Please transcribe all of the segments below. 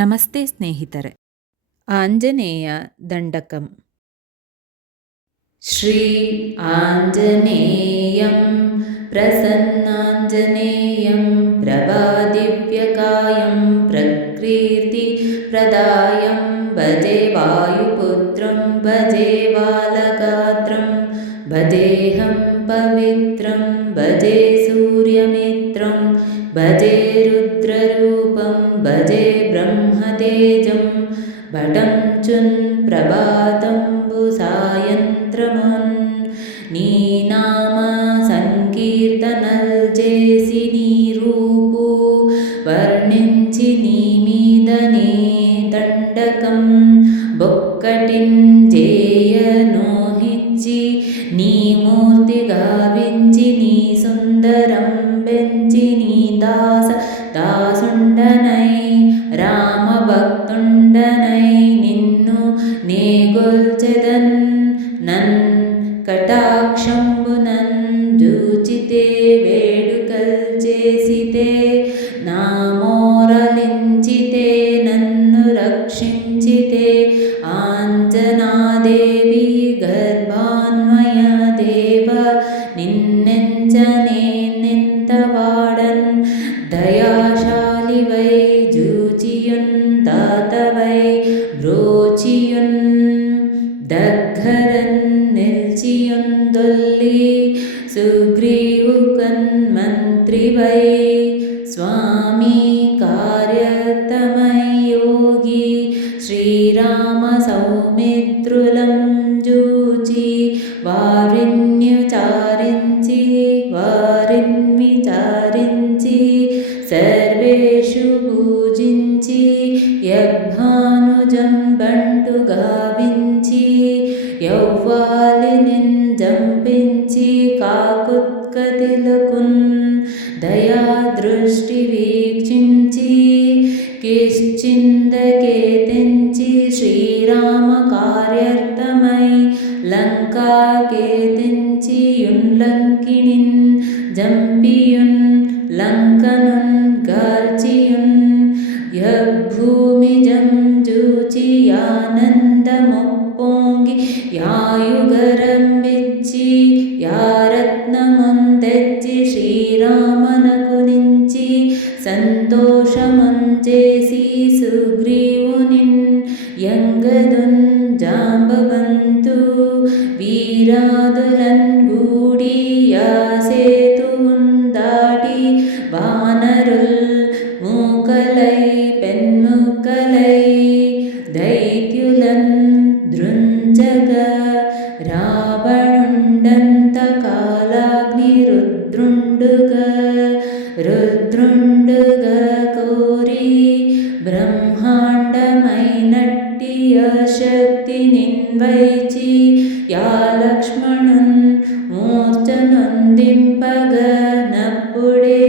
ನಮಸ್ತೆ ಸ್ನೇಹಿತರೆ. ಆಂಜನೇಯ ದಂಡಕಂ. ಶ್ರೀ ಆಂಜನೇಯಂ ಪ್ರಸನ್ನಾಂಜನೇಯಂ ಪ್ರಭಾದಿವ್ಯಕಾಯಂ ಪ್ರಕೀರ್ತಿ ಪ್ರದಾಯಂ ಭಜೆ ವಾಯುಪುತ್ರಂ ಭಜೆ ಬಾಲಗಾತ್ರಂ ಭಜೇಹಂ ಪವಿತ್ರಂ ಭಜೆ ಸೂರ್ಯಮಿತ್ರಂ ಭಜೆ ರುದ್ರರೂಪಂ ಭಜೆ ಬ್ರಹ್ಮತೇಜಂ భటం చున్ ప్రభాతంబు సాయంత్రమున్ నీ నామ సంకీర్తనల్ చేసి నీ రూపు వర్ణించి నీ మీదనే దండకం బొక్కటిన్ జేయనోహిచ్చి నీ మూర్తి గావించి నీ సుందరం పెంచి నీ దాసుండనై రామ భక్తుండనై నిన్ను నేగొల్చెదన్ నన్ కటాక్షంబునన్ జూచితే వేడుకల్ చేసితే నా మోరలించితే నన్ను రక్షించితే ఆంజనాదేవి గర్భాన్వయ దేవ నిన్నెంచనేనెంతవాడన్ దయాశాలివై జూచియున్ దాతవై బ్రోచియున్ దగ్గరన్ నిల్చియున్ దొల్లి సుగ్రీవుకన్ మంత్రివై స్వామి కార్యతమై యోగి శ్రీరామ సౌమిత్రులం జూచి వారిన్విచారించి సర్వేషు పూజించి యద్భానుజం బంటు గావించి యౌవ్వాలినిన్ జంపించి కాకుత్కతిలకున్ దయా దృష్టి వీక్షించి కిష్కింధకే తెంచి శ్రీరామ కార్యార్థమై లంకాకే తెంచియున్ లంకిణిన్ జంపియున్ లంకనున్ గాల్చియున్ యద్భూమిజం జూచి ఆనందమొప్పొంగి యాయుగరంబిచ్చి యారత్నమున్ తెచ్చి శ్రీరామనకునించి సంతోషమున్ చేసి సుగ్రీవునిన్ యంగదున్ జాంబవంతు వీరాదులన్ గూడి యాసేతువున్ దాటి వానరుల్ మూకలై పెన్ముకలై దైత్యులన్ దృంజగ రావణుండంత కాలాగ్ని రుద్రుండుగా కోరి బ్రహ్మాండమైనట్టి శక్తినిన్వైచి యా లక్ష్మణున్ మూర్ఛనొందింపగ నప్పుడే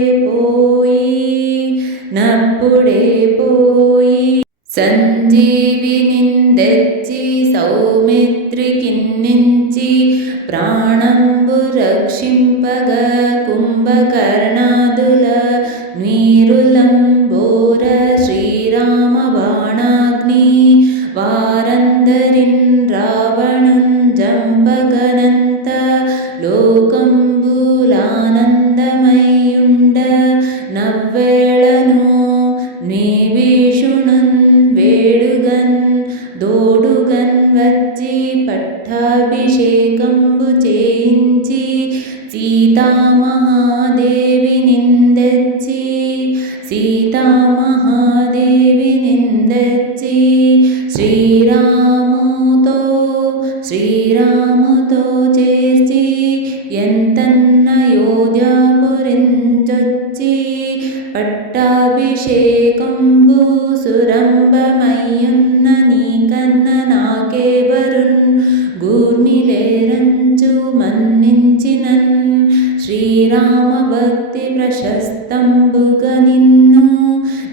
పోయి సంజీవినిన్ తెచ్చి సౌమిత్రికిన్నించి ప్రాణంబు రక్షింపగ కుంభకర్ణాదుల నీరులంబోర శ్రీరామ బాణాగ్ని వారందరిన్ రావణున్ జంపగనంత లోకంబులానందమయ్యుండ నవ్వేళను నీవీషుణున్ వేడుగన్ దోడుగన్ వచ్చి పట్టాభిషేకంబు చేయించి సీతామహాదేవినిందెచ్చి శ్రీరాముతో చేర్చి ఎంతన్నయోధ్యాపురించొచ్చి పట్టాభిషేకంబు సురంభమయ్యున్న నీకన్న నాకెవరున్ గూర్మిలేరంచు మన్నించినన్ శ్రీరామ భక్తి ప్రశస్తంబుగ నిన్ను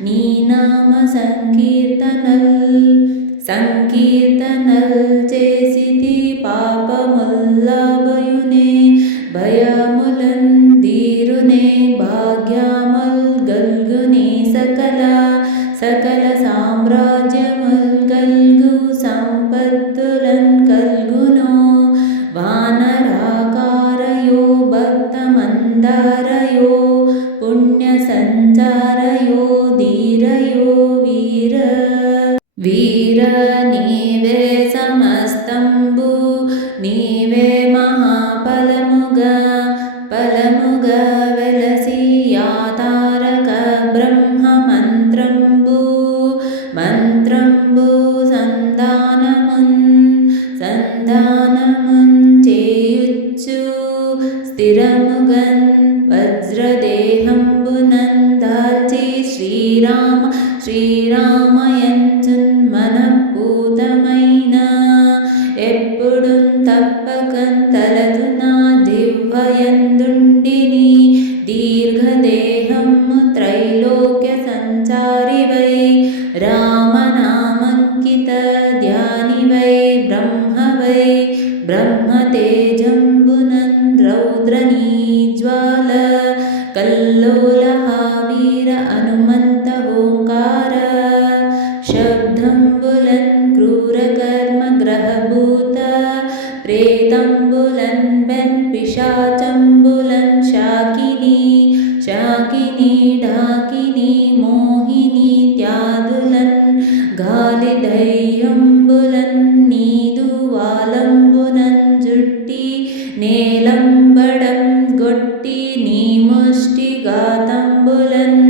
నీ నామ సంకీర్తనల్ చేసితి పాపముల్లాభయునే భయములన్ దీరునే భాగ్యముల్ గల్గునే సకల సామ్రాజ్య मन्दारयो पुण्यसञ्चारयो धीरयो वीर वीर नीवे समस्तंबु नीवे महाफलमुगा फलमुगा वेलसी यातारक ब्रह्म मंत्రంబు సంధానమున్ చేయుచ్చు స్థిరముగన్ వజ్రదేహంబునన్ దాల్చి శ్రీరామయంచున్ మనఃపూతమైన ఎప్పుడున్ తప్పకన్ తలదునా దివ్వయందుండిని దీర్ఘదేహము త్రైలోక్య సంచారివై రామనామంకిత ధ్యానివై బ్రహ్మతేజంబునన్ రౌద్రనీజ్వాల కల్లోలహ వీర హనుమంత ఓంకార శబ్దంబులన్ క్రూరకర్మ గ్రహభూత ప్రేతంబులన్ బెన్ పిశాచంబులన్ శాకిని ఢాకిని మోహిని త్యాదులన్ గాలి దయ్యంబులన్ నీదు వాలంబునన్ జుట్టి నేలంబడం గొట్టి నీ ముష్టి గాతంబులన్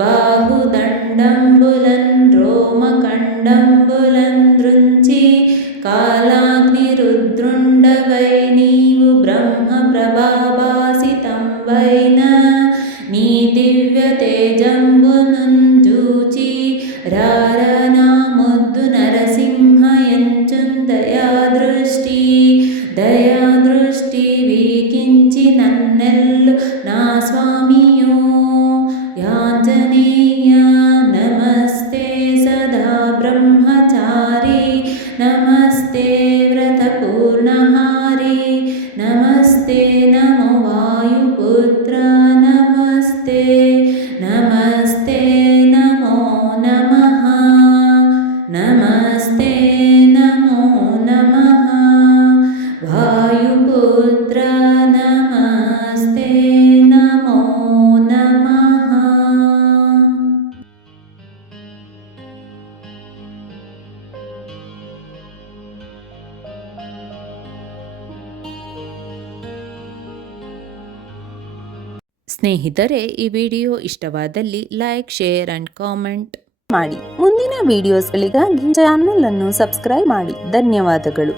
బాహుదండంబులన్ రోమకండంబులన్ దృంచి కాలాగ్ని రుద్రుండవై నీవు బ్రహ్మ ప్రభాభాసితంబైన నీ దివ్య తేజంబునున్ జూచి రారనా ముద్దు నరసింహయంచున్ దయాదృష్టి వీకించి నన్నెల్లు నా స్వామియో యాంజనేయ నమస్తే సదా బ్రహ్మచారి నమస్తే వ్రతపూర్ణహారి నమస్తే నమో వాయుపుత్ర నమస్తే నమో నమః నమస్తే నమో నమః వాయుపుత్ర నమస్తే నమో నమః. ಸ್ನೇಹಿತರೆ, ಈ ವಿಡಿಯೋ ಇಷ್ಟವಾದಲ್ಲಿ ಲೈಕ್, ಶೇರ್ ಅಂಡ್ ಕಾಮೆಂಟ್ ಮಾಡಿ. ಮುಂದಿನ ವಿಡಿಯೋಸ್ಗಳಿಗಾಗಿ ಚಾನಲ್ ಅನ್ನು ಸಬ್ಸ್ಕ್ರೈಬ್ ಮಾಡಿ. ಧನ್ಯವಾದಗಳು.